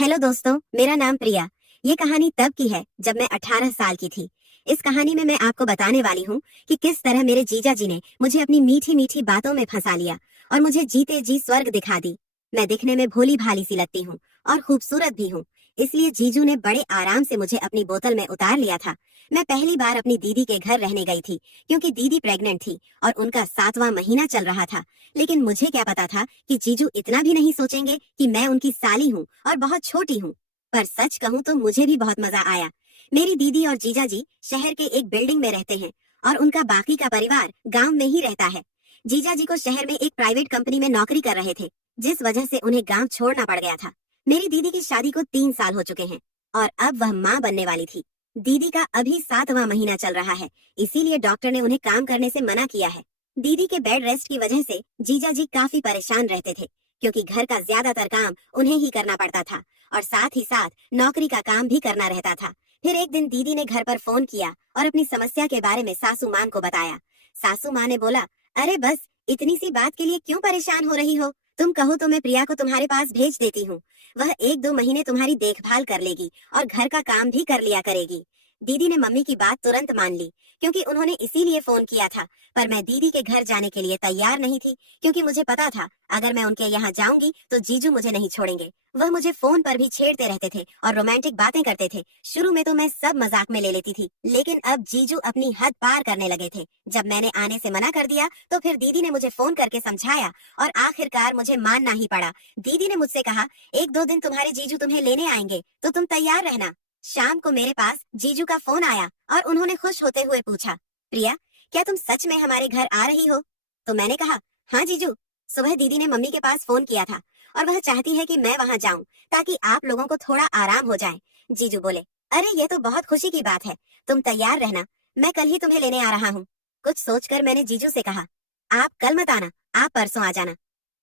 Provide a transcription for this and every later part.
Hello दोस्तों, मेरा नाम प्रिया। ये कहानी तब की है जब मैं 18 साल की थी। इस कहानी में मैं आपको बताने वाली हूँ कि किस तरह मेरे जीजा जी ने मुझे अपनी मीठी मीठी बातों में फंसा लिया और मुझे जीते जी स्वर्ग दिखा दी। मैं दिखने में भोली भाली सी लगती हूँ और खूबसूरत भी हूँ, इसलिए जीजू ने बड़े आराम से मुझे अपनी बोतल में उतार लिया था। मैं पहली बार अपनी दीदी के घर रहने गई थी क्योंकि दीदी प्रेग्नेंट थी और उनका 7वां महीना चल रहा था। लेकिन मुझे क्या पता था कि जीजू इतना भी नहीं सोचेंगे कि मैं उनकी साली हूँ और बहुत छोटी हूँ। पर सच कहूँ तो मुझे भी बहुत मजा आया। मेरी दीदी और जीजा जी शहर के एक बिल्डिंग में रहते हैं और उनका बाकी का परिवार गांव में ही रहता है। जीजा जी को शहर में एक प्राइवेट कंपनी में नौकरी कर रहे थे, जिस वजह से उन्हें गांव छोड़ना पड़ गया था। मेरी दीदी की शादी को 3 साल हो चुके हैं और अब वह माँ बनने वाली थी। दीदी का अभी 7वां महीना चल रहा है, इसीलिए डॉक्टर ने उन्हें काम करने से मना किया है। दीदी के बेड रेस्ट की वजह से जीजा जी काफी परेशान रहते थे क्योंकि घर का ज्यादातर काम उन्हें ही करना पड़ता था और साथ ही साथ नौकरी का काम भी करना रहता था। फिर एक दिन दीदी ने घर पर फोन किया और अपनी समस्या के बारे में सासू माँ को बताया। सासू माँ ने बोला, अरे बस इतनी सी बात के लिए क्यों परेशान हो रही हो? तुम कहो तो मैं प्रिया को तुम्हारे पास भेज देती हूँ। वह 1-2 महीने तुम्हारी देखभाल कर लेगी और घर का काम भी कर लिया करेगी। दीदी ने मम्मी की बात तुरंत मान ली क्योंकि उन्होंने इसीलिए फोन किया था। पर मैं दीदी के घर जाने के लिए तैयार नहीं थी क्योंकि मुझे पता था अगर मैं उनके यहाँ जाऊंगी तो जीजू मुझे नहीं छोड़ेंगे। वह मुझे फोन पर भी छेड़ते रहते थे और रोमांटिक बातें करते थे। शुरू में तो मैं सब मजाक में ले लेती थी, लेकिन अब जीजू अपनी हद पार करने लगे थे। जब मैंने आने से मना कर दिया तो फिर दीदी ने मुझे फोन करके समझाया और आखिरकार मुझे मानना ही पड़ा। दीदी ने मुझसे कहा, 1-2 दिन तुम्हारे जीजू तुम्हें लेने आएंगे तो तुम तैयार रहना। शाम को मेरे पास जीजू का फोन आया और उन्होंने खुश होते हुए पूछा, प्रिया क्या तुम सच में हमारे घर आ रही हो? तो मैंने कहा, हाँ जीजू। सुबह दीदी ने मम्मी के पास फोन किया था और वह चाहती है कि मैं वहां जाऊं ताकि आप लोगों को थोड़ा आराम हो जाए। जीजू बोले, अरे ये तो बहुत खुशी की बात है, तुम तैयार रहना, मैं कल ही तुम्हें लेने आ रहा हूँ। कुछ सोचकर मैंने जीजू से कहा, आप कल मत आना, आप परसों आ जाना।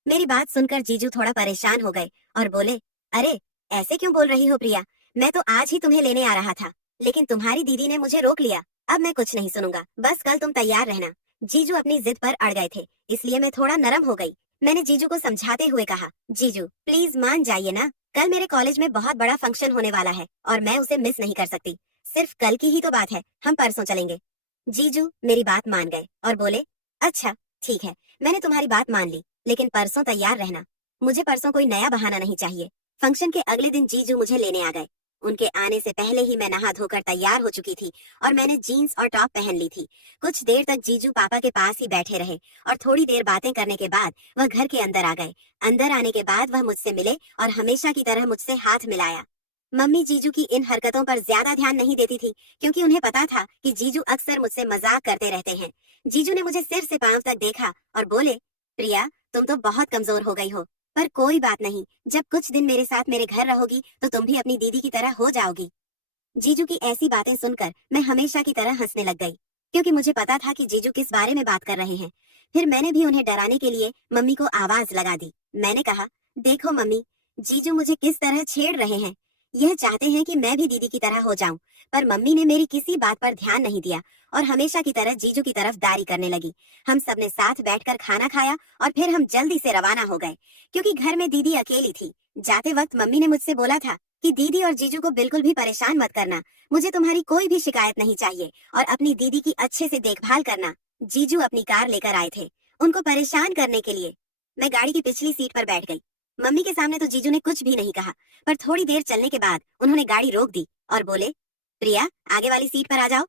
मेरी बात सुनकर जीजू थोड़ा परेशान हो गए और बोले, अरे ऐसे क्यों बोल रही हो प्रिया, मैं तो आज ही तुम्हें लेने आ रहा था, लेकिन तुम्हारी दीदी ने मुझे रोक लिया। अब मैं कुछ नहीं सुनूंगा, बस कल तुम तैयार रहना। जीजू अपनी जिद पर अड़ गए थे, इसलिए मैं थोड़ा नरम हो गई। मैंने जीजू को समझाते हुए कहा, जीजू प्लीज मान जाइए ना, कल मेरे कॉलेज में बहुत बड़ा फंक्शन होने वाला है और मैं उसे मिस नहीं कर सकती। सिर्फ कल की ही तो बात है, हम परसों चलेंगे। जीजू मेरी बात मान गए और बोले, अच्छा ठीक है, मैंने तुम्हारी बात मान ली, लेकिन परसों तैयार रहना। मुझे परसों कोई नया बहाना नहीं चाहिए। फंक्शन के अगले दिन जीजू मुझे लेने आ गए। उनके आने से पहले ही मैं नहा धोकर तैयार हो चुकी थी और मैंने जीन्स और टॉप पहन ली थी। कुछ देर तक जीजू पापा के पास ही बैठे रहे और थोड़ी देर बातें करने के बाद वह घर के अंदर आ गए। अंदर आने के बाद वह मुझसे मिले और हमेशा की तरह मुझसे हाथ मिलाया। मम्मी जीजू की इन हरकतों पर ज्यादा ध्यान नहीं देती थी क्योंकि उन्हें पता था कि जीजू अक्सर मुझसे मजाक करते रहते हैं। जीजू ने मुझे सिर से पांव तक देखा और बोले, प्रिया तुम तो बहुत कमजोर हो गई हो, पर कोई बात नहीं, जब कुछ दिन मेरे साथ मेरे घर रहोगी तो तुम भी अपनी दीदी की तरह हो जाओगी। जीजू की ऐसी बातें सुनकर मैं हमेशा की तरह हंसने लग गई क्योंकि मुझे पता था कि जीजू किस बारे में बात कर रहे हैं। फिर मैंने भी उन्हें डराने के लिए मम्मी को आवाज लगा दी। मैंने कहा, देखो मम्मी, जीजू मुझे किस तरह छेड़ रहे हैं। यह चाहते हैं कि मैं भी दीदी की तरह हो जाऊं, पर मम्मी ने मेरी किसी बात पर ध्यान नहीं दिया और हमेशा की तरह जीजू की तरफदारी करने लगी। हम सबने साथ बैठकर खाना खाया और फिर हम जल्दी से रवाना हो गए क्योंकि घर में दीदी अकेली थी। जाते वक्त मम्मी ने मुझसे बोला था कि दीदी और जीजू को बिल्कुल भी परेशान मत करना, मुझे तुम्हारी कोई भी शिकायत नहीं चाहिए और अपनी दीदी की अच्छे से देखभाल करना। जीजू अपनी कार लेकर आए थे उनको परेशान करने के लिए। मैं गाड़ी की पिछली सीट पर बैठ गई। मम्मी के सामने तो जीजू ने कुछ भी नहीं कहा, पर थोड़ी देर चलने के बाद उन्होंने गाड़ी रोक दी और बोले, प्रिया आगे वाली सीट पर आ जाओ।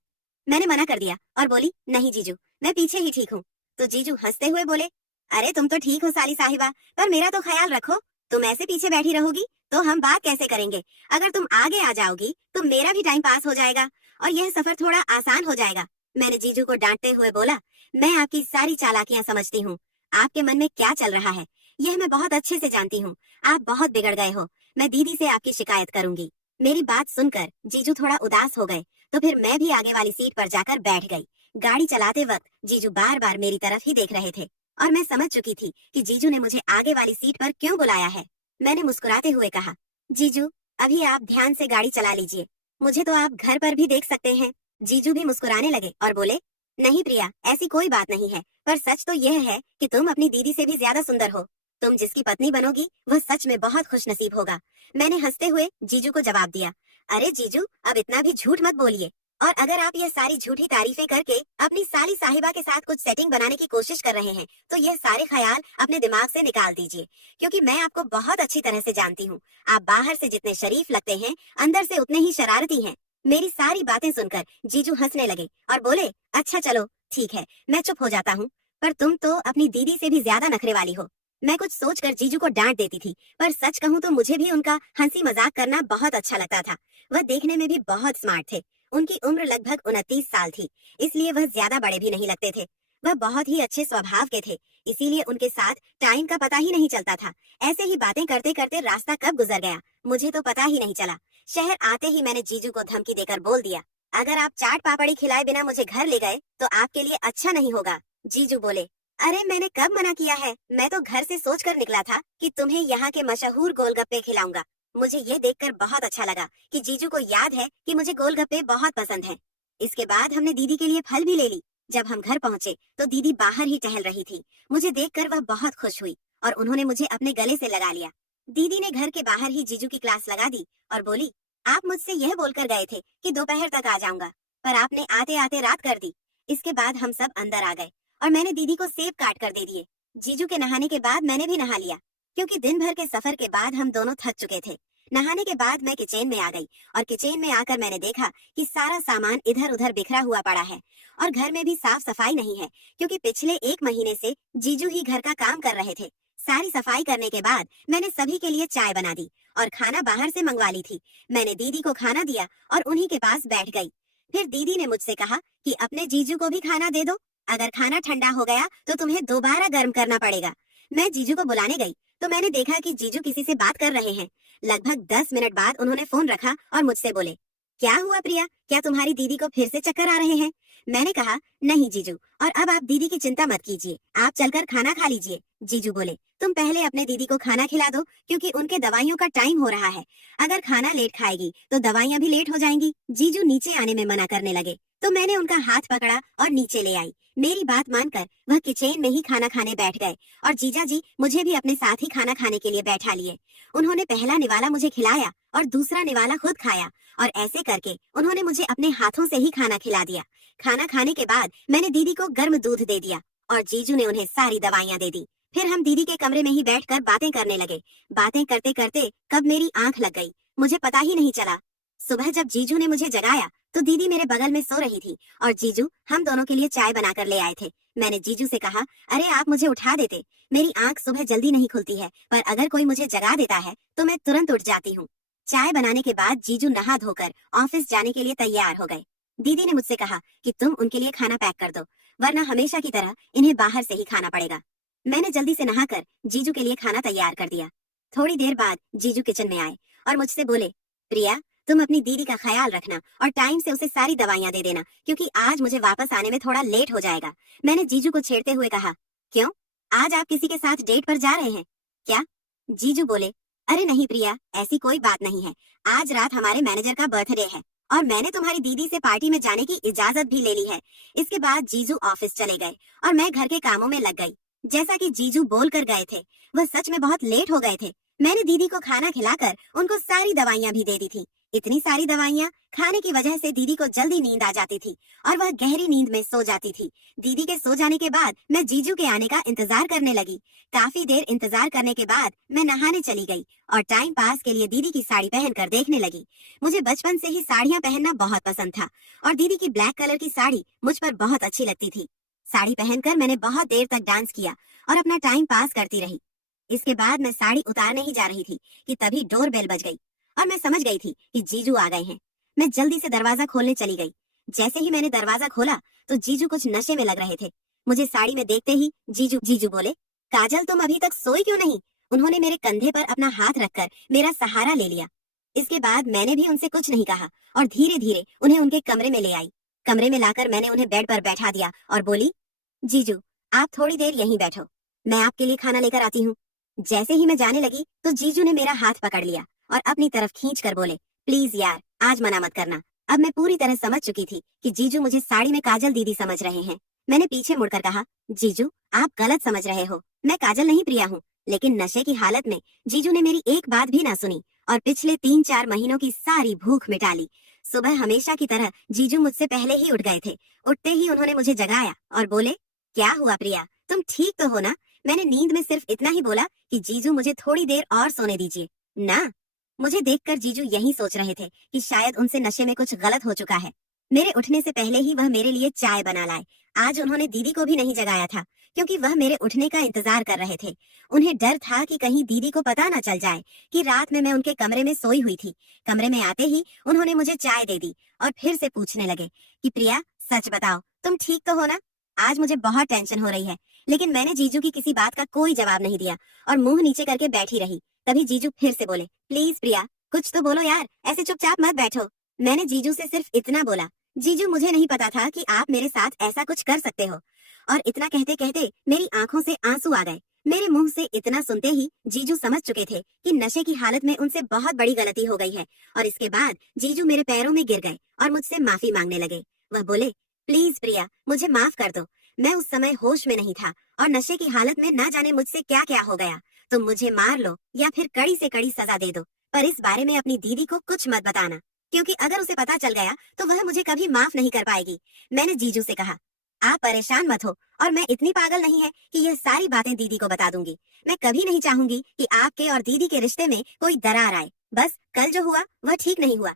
मैंने मना कर दिया और बोली, नहीं जीजू, मैं पीछे ही ठीक हूँ। तो जीजू हंसते हुए बोले, अरे तुम तो ठीक हो साली साहिबा, पर मेरा तो ख्याल रखो, तुम ऐसे पीछे बैठी रहोगी तो हम बात कैसे करेंगे? अगर तुम आगे आ जाओगी तो मेरा भी टाइम पास हो जाएगा और यह सफर थोड़ा आसान हो जाएगा। मैंने जीजू को डांटते हुए बोला, मैं आपकी सारी चालाकियां समझती हूँ, आपके मन में क्या चल रहा है यह मैं बहुत अच्छे से जानती हूँ। आप बहुत बिगड़ गए हो, मैं दीदी से आपकी शिकायत करूंगी। मेरी बात सुनकर जीजू थोड़ा उदास हो गए तो फिर मैं भी आगे वाली सीट पर जाकर बैठ गई। गाड़ी चलाते वक्त जीजू बार बार मेरी तरफ ही देख रहे थे और मैं समझ चुकी थी कि जीजू ने मुझे आगे वाली सीट पर क्यों बुलाया है। मैंने मुस्कुराते हुए कहा, जीजू अभी आप ध्यान से गाड़ी चला लीजिए, मुझे तो आप घर पर भी देख सकते हैं। जीजू भी मुस्कुराने लगे और बोले, नहीं प्रिया ऐसी कोई बात नहीं है, पर सच तो यह है कि तुम अपनी दीदी से भी ज्यादा सुंदर हो। तुम जिसकी पत्नी बनोगी वह सच में बहुत खुशनसीब होगा। मैंने हंसते हुए जीजू को जवाब दिया, अरे जीजू, अब इतना भी झूठ मत बोलिए। और अगर आप ये सारी झूठी तारीफें करके अपनी साली साहिबा के साथ कुछ सेटिंग बनाने की कोशिश कर रहे हैं तो यह सारे ख्याल अपने दिमाग से निकाल दीजिए, क्योंकि मैं आपको बहुत अच्छी तरह से जानती हूँ। आप बाहर से जितने शरीफ लगते हैं, अंदर से उतने ही शरारती हैं। मेरी सारी बातें सुनकर जीजू हंसने लगे और बोले, अच्छा चलो ठीक है, मैं चुप हो जाता हूँ, पर तुम तो अपनी दीदी से भी ज्यादा नखरे वाली हो। मैं कुछ सोचकर जीजू को डांट देती थी, पर सच कहूँ तो मुझे भी उनका हंसी मजाक करना बहुत अच्छा लगता था। वह देखने में भी बहुत स्मार्ट थे। उनकी उम्र लगभग 29 साल थी, इसलिए वह ज्यादा बड़े भी नहीं लगते थे। वह बहुत ही अच्छे स्वभाव के थे, इसीलिए उनके साथ टाइम का पता ही नहीं चलता था। ऐसे ही बातें करते करते रास्ता कब गुजर गया मुझे तो पता ही नहीं चला। शहर आते ही मैंने जीजू को धमकी देकर बोल दिया, अगर आप चाट पापड़ी खिलाए बिना मुझे घर ले गए तो आपके लिए अच्छा नहीं होगा। जीजू बोले, अरे मैंने कब मना किया है, मैं तो घर से सोच कर निकला था कि तुम्हें यहाँ के मशहूर गोलगप्पे खिलाऊंगा। मुझे ये देखकर बहुत अच्छा लगा कि जीजू को याद है कि मुझे गोलगप्पे बहुत पसंद हैं। इसके बाद हमने दीदी के लिए फल भी ले ली। जब हम घर पहुँचे तो दीदी बाहर ही टहल रही थी। मुझे देखकर वह बहुत खुश हुई और उन्होंने मुझे अपने गले से लगा लिया। दीदी ने घर के बाहर ही जीजू की क्लास लगा दी और बोली, आप मुझसे यह बोलकर गए थे कि दोपहर तक आ जाऊंगा, पर आपने आते आते रात कर दी। इसके बाद हम सब अंदर आ गए और मैंने दीदी को सेब काट कर दे दिए। जीजू के नहाने के बाद मैंने भी नहा लिया, क्योंकि दिन भर के सफर के बाद हम दोनों थक चुके थे। नहाने के बाद मैं किचन में आ गई और किचन में आकर मैंने देखा कि सारा सामान इधर उधर बिखरा हुआ पड़ा है और घर में भी साफ सफाई नहीं है, क्योंकि पिछले 1 महीने से जीजू ही घर का काम कर रहे थे। सारी सफाई करने के बाद मैंने सभी के लिए चाय बना दी और खाना बाहर से मंगवा ली थी। मैंने दीदी को खाना दिया और उन्हीं के पास बैठ गई। फिर दीदी ने मुझसे कहा कि अपने जीजू को भी खाना दे दो, अगर खाना ठंडा हो गया तो तुम्हें दोबारा गर्म करना पड़ेगा। मैं जीजू को बुलाने गई तो मैंने देखा कि जीजू किसी से बात कर रहे हैं। लगभग 10 मिनट बाद उन्होंने फोन रखा और मुझसे बोले, क्या हुआ प्रिया, क्या तुम्हारी दीदी को फिर से चक्कर आ रहे हैं? मैंने कहा, नहीं जीजू, और अब आप दीदी की चिंता मत कीजिए, आप चलकर खाना खा लीजिए। जीजू बोले, तुम पहले अपने दीदी को खाना खिला दो, क्योंकि उनके दवाइयों का टाइम हो रहा है। अगर खाना लेट खाएगी तो दवाइयाँ भी लेट हो जाएंगी। जीजू नीचे आने में मना करने लगे तो मैंने उनका हाथ पकड़ा और नीचे ले आई। मेरी बात मानकर वह किचन में ही खाना खाने बैठ गए और जीजा जी मुझे भी अपने साथ ही खाना खाने के लिए बैठा लिए। उन्होंने पहला निवाला मुझे खिलाया और दूसरा निवाला खुद खाया और ऐसे करके उन्होंने मुझे अपने हाथों से ही खाना खिला दिया। खाना खाने के बाद मैंने दीदी को गर्म दूध दे दिया और जीजू ने उन्हें सारी दवाइयाँ दे दी। फिर हम दीदी के कमरे में ही बैठकर बातें करने लगे। बातें करते करते कब मेरी आंख लग गई मुझे पता ही नहीं चला। सुबह जब जीजू ने मुझे जगाया तो दीदी मेरे बगल में सो रही थी और जीजू हम दोनों के लिए चाय बनाकर ले आए थे। मैंने जीजू से कहा, अरे आप मुझे उठा देते, मेरी आंख सुबह जल्दी नहीं खुलती है, पर अगर कोई मुझे जगा देता है तो मैं तुरंत उठ जाती हूँ। चाय बनाने के बाद जीजू नहा धोकर ऑफिस जाने के लिए तैयार हो गए। दीदी ने मुझसे कहा कि तुम उनके लिए खाना पैक कर दो, वरना हमेशा की तरह इन्हें बाहर से ही खाना पड़ेगा। मैंने जल्दी से नहाकर जीजू के लिए खाना तैयार कर दिया। थोड़ी देर बाद जीजू किचन में आए और मुझसे बोले, प्रिया तुम अपनी दीदी का ख्याल रखना और टाइम से उसे सारी दवाइयाँ दे देना, क्योंकि आज मुझे वापस आने में थोड़ा लेट हो जाएगा। मैंने जीजू को छेड़ते हुए कहा, क्यों, आज आप किसी के साथ डेट पर जा रहे हैं क्या? जीजू बोले, अरे नहीं प्रिया, ऐसी कोई बात नहीं है, आज रात हमारे मैनेजर का बर्थडे है और मैंने तुम्हारी दीदी से पार्टी में जाने की इजाजत भी ले ली है। इसके बाद जीजू ऑफिस चले गए और मैं घर के कामों में लग गई। जैसा कि जीजू बोल कर गए थे, वह सच में बहुत लेट हो गए थे। मैंने दीदी को खाना खिलाकर उनको सारी दवाइयाँ भी दे दी थी। इतनी सारी दवाइयाँ खाने की वजह से दीदी को जल्दी नींद आ जाती थी और वह गहरी नींद में सो जाती थी। दीदी के सो जाने के बाद मैं जीजू के आने का इंतजार करने लगी। काफी देर इंतजार करने के बाद मैं नहाने चली गई और टाइम पास के लिए दीदी की साड़ी पहनकर देखने लगी। मुझे बचपन से ही साड़ियाँ पहनना बहुत पसंद था और दीदी की ब्लैक कलर की साड़ी मुझ पर बहुत अच्छी लगती थी। साड़ी पहनकर मैंने बहुत देर तक डांस किया और अपना टाइम पास करती रही। इसके बाद मैं साड़ी उतारने ही जा रही थी कि तभी डोर बेल बज गई और मैं समझ गई थी कि जीजू आ गए हैं। मैं जल्दी से दरवाजा खोलने चली गई। जैसे ही मैंने दरवाजा खोला तो जीजू कुछ नशे में लग रहे थे। मुझे साड़ी में देखते ही जीजू बोले, काजल तुम अभी तक सोई क्यों नहीं? उन्होंने मेरे कंधे पर अपना हाथ रखकर मेरा सहारा ले लिया। इसके बाद मैंने भी उनसे कुछ नहीं कहा और धीरे धीरे उन्हें उनके कमरे में ले आई। कमरे में लाकर मैंने उन्हें बेड पर बैठा दिया और बोली, जीजू आप थोड़ी देर यहीं बैठो, मैं आपके लिए खाना लेकर आती हूँ। जैसे ही मैं जाने लगी तो जीजू ने मेरा हाथ पकड़ लिया और अपनी तरफ खींच कर बोले, प्लीज यार आज मना मत करना। अब मैं पूरी तरह समझ चुकी थी कि जीजू मुझे साड़ी में काजल दीदी समझ रहे हैं। मैंने पीछे मुड़कर कहा, जीजू आप गलत समझ रहे हो, मैं काजल नहीं प्रिया हूँ, लेकिन नशे की हालत में जीजू ने मेरी एक बात भी ना सुनी और पिछले 3-4 महीनों की सारी भूख मिटा ली। सुबह हमेशा की तरह जीजू मुझसे पहले ही उठ गए थे। उठते ही उन्होंने मुझे जगाया और बोले, क्या हुआ प्रिया, तुम ठीक तो हो ना? मैंने नींद में सिर्फ इतना ही बोला कि जीजू मुझे थोड़ी देर और सोने दीजिए ना। मुझे देखकर जीजू यही सोच रहे थे कि शायद उनसे नशे में कुछ गलत हो चुका है। मेरे उठने से पहले ही वह मेरे लिए चाय बना लाए। आज उन्होंने दीदी को भी नहीं जगाया था क्योंकि वह मेरे उठने का इंतजार कर रहे थे। उन्हें डर था कि कहीं दीदी को पता ना चल जाए कि रात में मैं उनके कमरे में सोई हुई थी। कमरे में आते ही उन्होंने मुझे चाय दे दी और फिर से पूछने लगे कि प्रिया, सच बताओ, तुम ठीक तो हो ना? आज मुझे बहुत टेंशन हो रही है। लेकिन मैंने जीजू की किसी बात का कोई जवाब नहीं दिया और मुंह नीचे करके बैठी रही। तभी जीजू फिर से बोले, प्लीज प्रिया, कुछ तो बोलो यार, ऐसे चुपचाप मत बैठो। मैंने जीजू से सिर्फ इतना बोला, जीजू मुझे नहीं पता था कि आप मेरे साथ ऐसा कुछ कर सकते हो। और इतना कहते कहते मेरी आंखों से आंसू आ गए। मेरे मुंह से इतना सुनते ही जीजू समझ चुके थे कि नशे की हालत में उनसे बहुत बड़ी गलती हो गई है। और इसके बाद जीजू मेरे पैरों में गिर गए और मुझसे माफी मांगने लगे। वह बोले, प्लीज प्रिया, मुझे माफ कर दो। मैं उस समय होश में नहीं था और नशे की हालत में ना जाने मुझसे क्या क्या हो गया। तुम मुझे मार लो या फिर कड़ी से कड़ी सजा दे दो, पर इस बारे में अपनी दीदी को कुछ मत बताना, क्योंकि अगर उसे पता चल गया तो वह मुझे कभी माफ नहीं कर पाएगी। मैंने जीजू से कहा, आप परेशान मत हो और मैं इतनी पागल नहीं है कि यह सारी बातें दीदी को बता दूंगी। मैं कभी नहीं चाहूंगी कि आपके और दीदी के रिश्ते में कोई दरार आए। बस कल जो हुआ वह ठीक नहीं हुआ।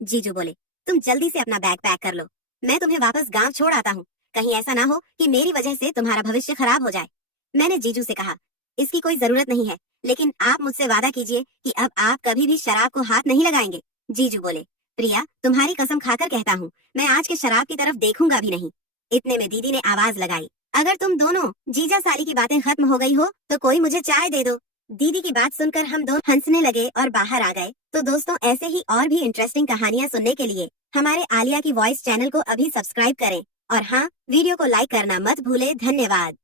जीजू बोले, तुम जल्दी से अपना बैग पैक कर लो, मैं तुम्हें वापस गांव छोड़ आता हूँ। कहीं ऐसा ना हो कि मेरी वजह से तुम्हारा भविष्य खराब हो जाए। मैंने जीजू से कहा, इसकी कोई जरूरत नहीं है, लेकिन आप मुझसे वादा कीजिए कि अब आप कभी भी शराब को हाथ नहीं लगाएंगे। जीजू बोले, प्रिया, तुम्हारी कसम खाकर कहता हूँ, मैं आज के शराब की तरफ देखूंगा भी नहीं। इतने में दीदी ने आवाज लगाई, अगर तुम दोनों जीजा साली की बातें खत्म हो गई हो तो कोई मुझे चाय दे दो। दीदी की बात सुनकर हम दोनों हंसने लगे और बाहर आ गए। तो दोस्तों, ऐसे ही और भी इंटरेस्टिंग कहानियां सुनने के लिए हमारे आलिया की वॉइस चैनल को अभी सब्सक्राइब करें और हाँ, वीडियो को लाइक करना मत भूले। धन्यवाद।